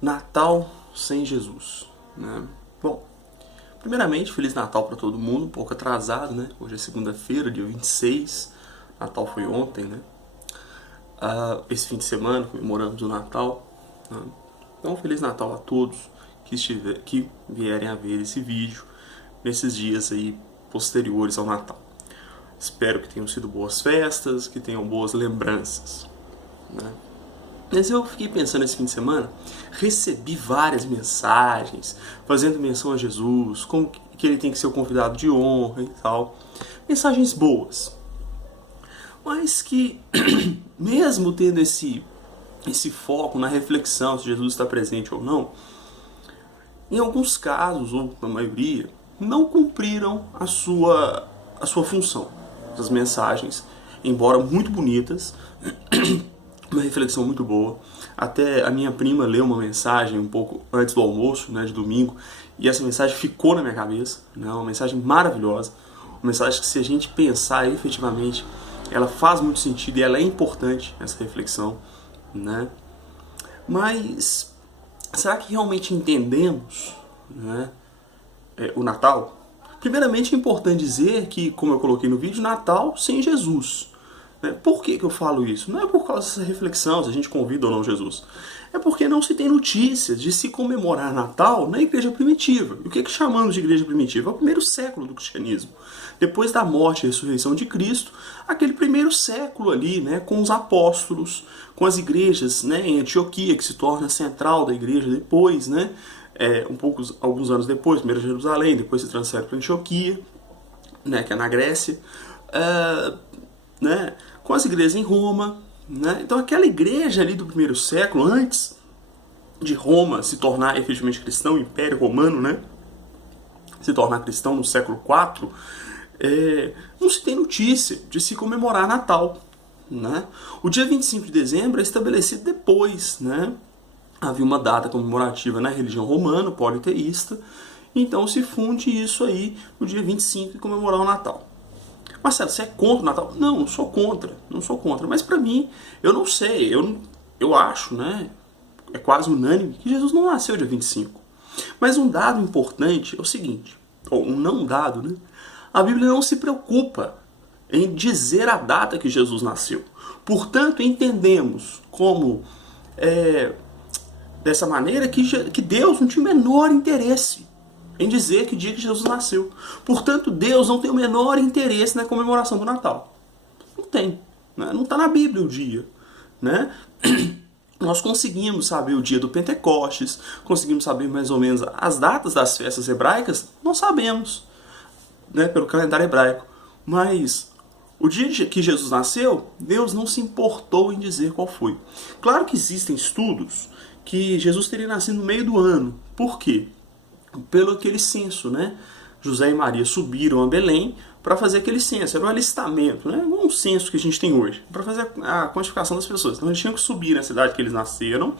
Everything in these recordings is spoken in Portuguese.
Natal sem Jesus, né? Bom, primeiramente, Feliz Natal para todo mundo, um pouco atrasado, né? Hoje é segunda-feira, dia 26, Natal foi ontem, né? Esse fim de semana comemoramos o Natal, né? Então, Feliz Natal a todos que vierem a ver esse vídeo nesses dias aí posteriores ao Natal. Espero que tenham sido boas festas, que tenham boas lembranças, né? Mas eu fiquei pensando esse fim de semana, recebi várias mensagens fazendo menção a Jesus, como que ele tem que ser o convidado de honra e tal. Mensagens boas. Mas que, mesmo tendo esse foco na reflexão se Jesus está presente ou não, em alguns casos, ou na maioria, não cumpriram a sua função. Essas mensagens, embora muito bonitas, uma reflexão muito boa. Até a minha prima leu uma mensagem um pouco antes do almoço, né, de domingo, e essa mensagem ficou na minha cabeça, né, uma mensagem maravilhosa, uma mensagem que, se a gente pensar efetivamente, ela faz muito sentido e ela é importante, essa reflexão, né? Mas será que realmente entendemos, né, o Natal? Primeiramente, é importante dizer que, como eu coloquei no vídeo, Natal sem Jesus. Por que eu falo isso? Não é por causa dessa reflexão, se a gente convida ou não Jesus. É porque não se tem notícias de se comemorar Natal na igreja primitiva. E o que chamamos de igreja primitiva? É o primeiro século do cristianismo. Depois da morte e ressurreição de Cristo, aquele primeiro século ali, né, com os apóstolos, com as igrejas, né, em Antioquia, que se torna central da igreja depois, né, alguns anos depois, primeiro Jerusalém, depois se transfere para Antioquia, né, que é na Grécia, né, com as igrejas em Roma, né? Então aquela igreja ali do primeiro século, antes de Roma se tornar efetivamente cristão, o Império Romano, né, se tornar cristão no século IV, não se tem notícia de se comemorar Natal, né? O dia 25 de dezembro é estabelecido depois, né? Havia uma data comemorativa na religião romana, politeísta, então se funde isso aí no dia 25 e comemorar o Natal. Marcelo, você é contra o Natal? Não, não sou contra. Mas pra mim, eu não sei, eu acho, né, é quase unânime, que Jesus não nasceu dia 25. Mas um dado importante é o seguinte, ou um não dado, né? A Bíblia não se preocupa em dizer a data que Jesus nasceu. Portanto, entendemos como, dessa maneira, que Deus não tinha o menor interesse em dizer que dia que Jesus nasceu. Portanto, Deus não tem o menor interesse na comemoração do Natal. Não tem. Né? Não está na Bíblia o dia. Né? Nós conseguimos saber o dia do Pentecostes, conseguimos saber mais ou menos as datas das festas hebraicas, não sabemos, né, pelo calendário hebraico. Mas o dia que Jesus nasceu, Deus não se importou em dizer qual foi. Claro que existem estudos que Jesus teria nascido no meio do ano. Por quê? Pelo aquele censo, né? José e Maria subiram a Belém para fazer aquele censo, era um alistamento, né? Não um censo que a gente tem hoje, para fazer a quantificação das pessoas. Então eles tinham que subir na cidade que eles nasceram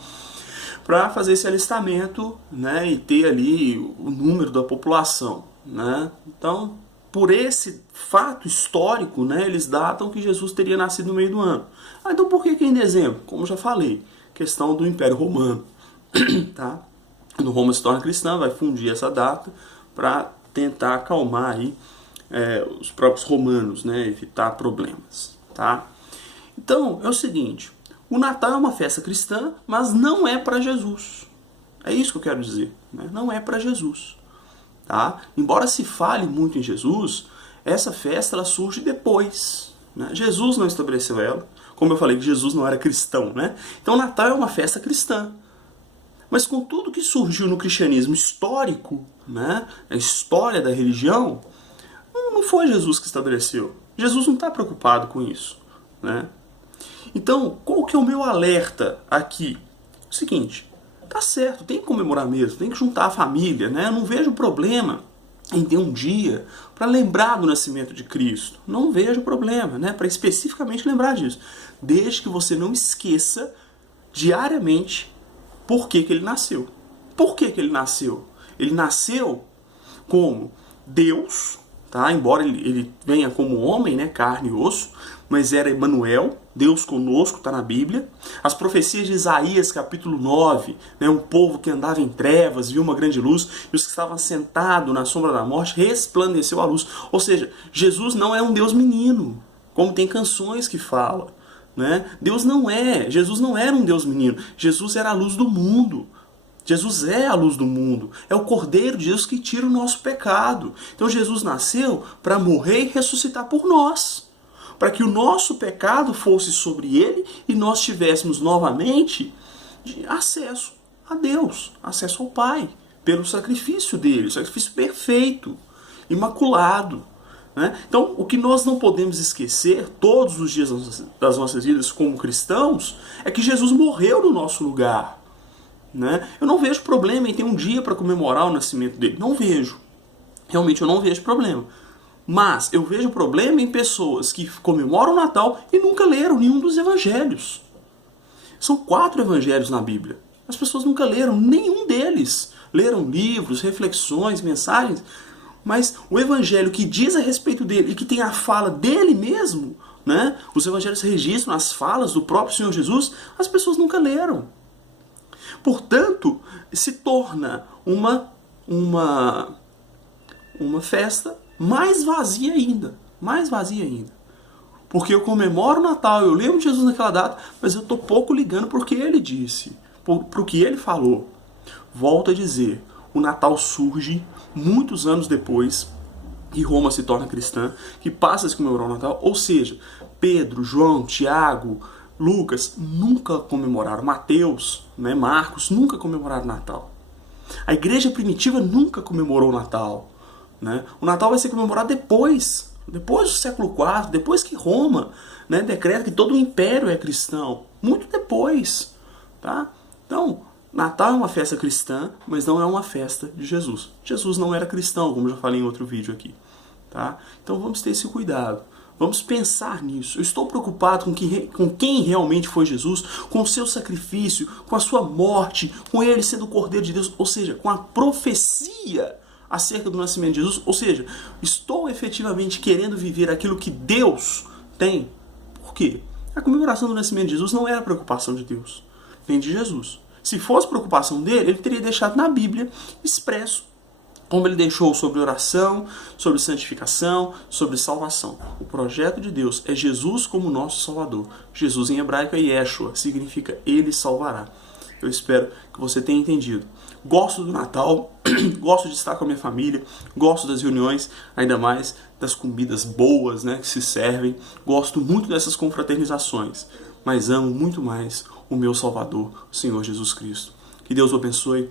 para fazer esse alistamento, né? E ter ali o número da população, né? Então, por esse fato histórico, né, eles datam que Jesus teria nascido no meio do ano. Então por que em dezembro? Como já falei, questão do Império Romano, tá? No Roma se torna cristã, vai fundir essa data para tentar acalmar aí, os próprios romanos, né, evitar problemas, tá? Então, é o seguinte, o Natal é uma festa cristã, mas não é para Jesus. É isso que eu quero dizer, né? Não é para Jesus, tá? Embora se fale muito em Jesus, essa festa ela surge depois, né? Jesus não estabeleceu ela, como eu falei que Jesus não era cristão, né? Então, o Natal é uma festa cristã. Mas com tudo que surgiu no cristianismo histórico, né, a história da religião, não foi Jesus que estabeleceu. Jesus não está preocupado com isso, né? Então, qual que é o meu alerta aqui? O seguinte, tá certo, tem que comemorar mesmo, tem que juntar a família, né? Eu não vejo problema em ter um dia para lembrar do nascimento de Cristo. Não vejo problema, né, para especificamente lembrar disso. Desde que você não esqueça diariamente por que ele nasceu. Por que ele nasceu? Ele nasceu como Deus, tá? Embora ele venha como homem, né, carne e osso, mas era Emanuel, Deus conosco, está na Bíblia. As profecias de Isaías, capítulo 9, né, um povo que andava em trevas, viu uma grande luz, e os que estavam sentados na sombra da morte, resplandeceu a luz. Ou seja, Jesus não é um Deus menino, como tem canções que falam. Né? Jesus não era um Deus menino, Jesus era a luz do mundo. Jesus é a luz do mundo, é o Cordeiro de Deus que tira o nosso pecado. Então Jesus nasceu para morrer e ressuscitar por nós, para que o nosso pecado fosse sobre ele e nós tivéssemos novamente acesso a Deus, acesso ao Pai, pelo sacrifício dele, o sacrifício perfeito, imaculado. Né? Então, o que nós não podemos esquecer todos os dias das nossas vidas como cristãos é que Jesus morreu no nosso lugar. Né? Eu não vejo problema em ter um dia para comemorar o nascimento dele. Não vejo. Realmente eu não vejo problema. Mas eu vejo problema em pessoas que comemoram o Natal e nunca leram nenhum dos evangelhos. São 4 evangelhos na Bíblia. As pessoas nunca leram nenhum deles. Leram livros, reflexões, mensagens. Mas o evangelho que diz a respeito dele e que tem a fala dele mesmo, né? Os evangelhos registram as falas do próprio Senhor Jesus, as pessoas nunca leram. Portanto, se torna uma festa mais vazia ainda. Mais vazia ainda. Porque eu comemoro o Natal, eu lembro de Jesus naquela data, mas eu estou pouco ligando para o que ele disse, para o que ele falou. Volto a dizer, o Natal surge muitos anos depois que Roma se torna cristã, que passa a se comemorar o Natal. Ou seja, Pedro, João, Tiago, Lucas nunca comemoraram, Mateus, né, Marcos nunca comemoraram o Natal. A igreja primitiva nunca comemorou o Natal. Né? O Natal vai ser comemorado depois do século IV, depois que Roma, né, decreta que todo o império é cristão. Muito depois. Tá? Então, Natal é uma festa cristã, mas não é uma festa de Jesus. Jesus não era cristão, como eu já falei em outro vídeo aqui. Tá? Então vamos ter esse cuidado. Vamos pensar nisso. Eu estou preocupado com quem realmente foi Jesus, com o seu sacrifício, com a sua morte, com ele sendo o Cordeiro de Deus, ou seja, com a profecia acerca do nascimento de Jesus. Ou seja, estou efetivamente querendo viver aquilo que Deus tem. Por quê? A comemoração do nascimento de Jesus não era preocupação de Deus, nem de Jesus. Se fosse preocupação dele, ele teria deixado na Bíblia expresso, como ele deixou sobre oração, sobre santificação, sobre salvação. O projeto de Deus é Jesus como nosso Salvador. Jesus em hebraico é Yeshua, significa Ele salvará. Eu espero que você tenha entendido. Gosto do Natal, gosto de estar com a minha família, gosto das reuniões, ainda mais das comidas boas, né, que se servem. Gosto muito dessas confraternizações, mas amo muito mais o meu Salvador, o Senhor Jesus Cristo. Que Deus o abençoe.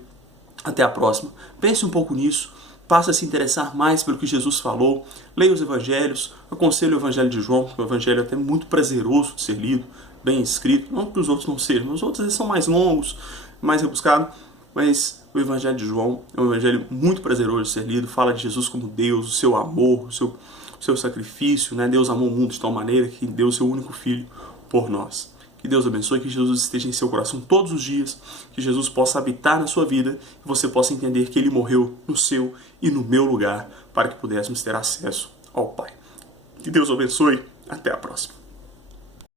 Até a próxima. Pense um pouco nisso. Passe a se interessar mais pelo que Jesus falou. Leia os evangelhos. Aconselho o evangelho de João, que é um evangelho até muito prazeroso de ser lido, bem escrito. Não que os outros não sejam. Os outros são mais longos, mais rebuscados. Mas o evangelho de João é um evangelho muito prazeroso de ser lido. Fala de Jesus como Deus, o seu amor, o seu sacrifício. Né? Deus amou o mundo de tal maneira que deu o seu único filho por nós. Que Deus abençoe, que Jesus esteja em seu coração todos os dias, que Jesus possa habitar na sua vida, que você possa entender que Ele morreu no seu e no meu lugar, para que pudéssemos ter acesso ao Pai. Que Deus abençoe, até a próxima.